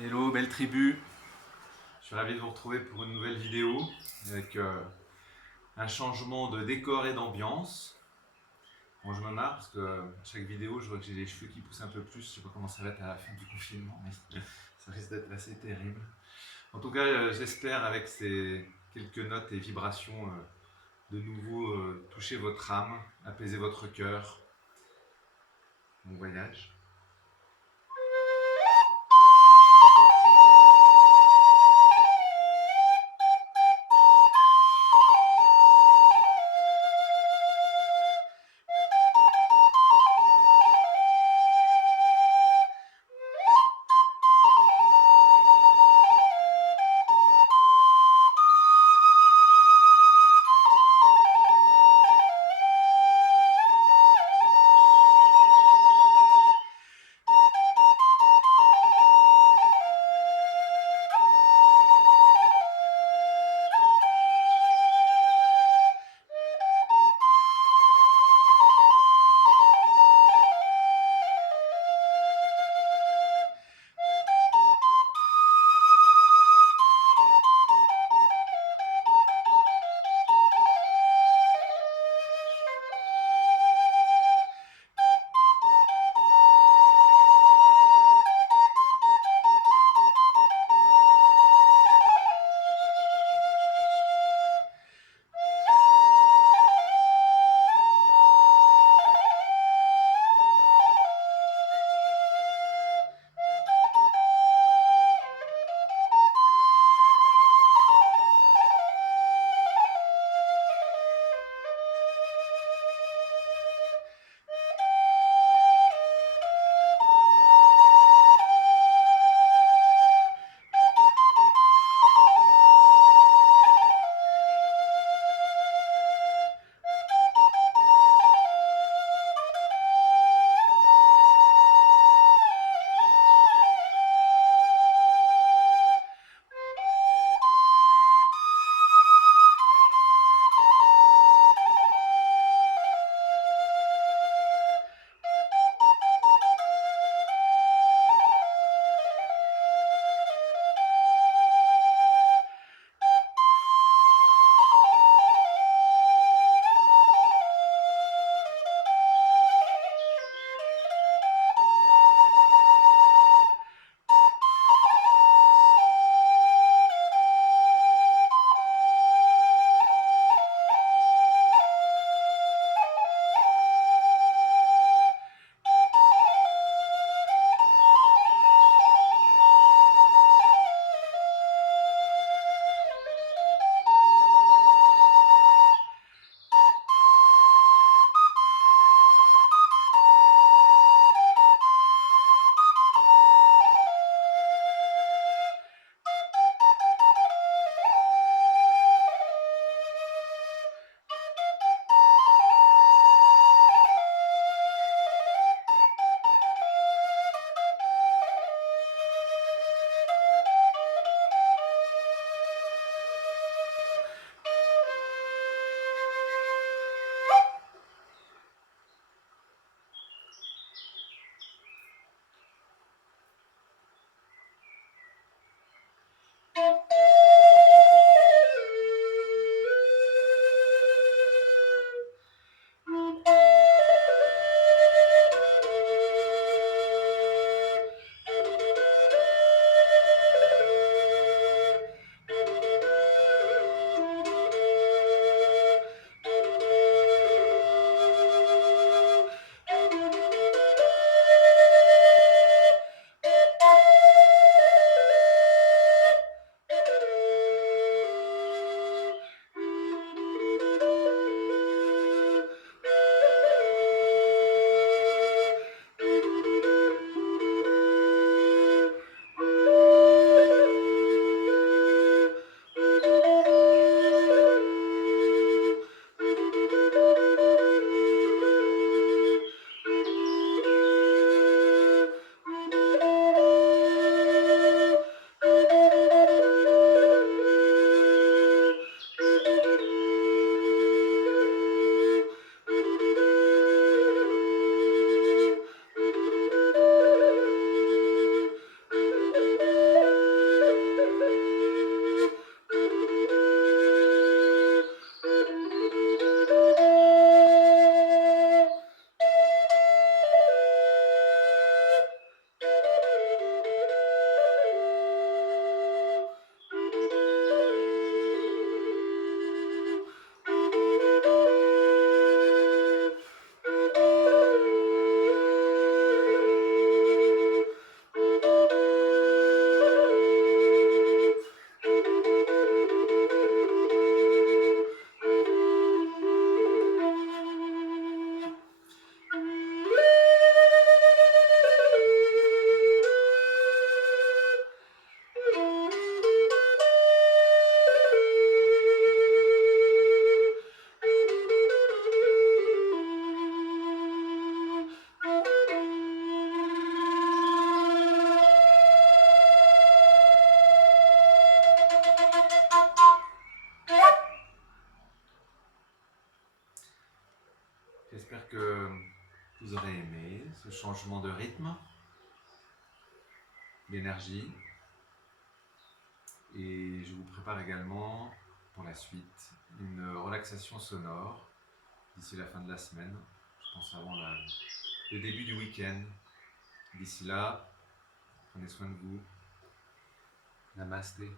Hello, belle tribu. Je suis ravi de vous retrouver pour une nouvelle vidéo avec un changement de décor et d'ambiance. Bon, je me marre parce que chaque vidéo, je vois que j'ai les cheveux qui poussent un peu plus. Je sais pas comment ça va être à la fin du confinement, mais ça risque d'être assez terrible. En tout cas, j'espère avec ces quelques notes et vibrations de nouveau toucher votre âme, apaiser votre cœur. Bon voyage. J'espère que vous aurez aimé ce changement de rythme, d'énergie. Et je vous prépare également pour la suite une relaxation sonore d'ici la fin de la semaine, je pense avant le début du week-end. D'ici là, prenez soin de vous. Namasté.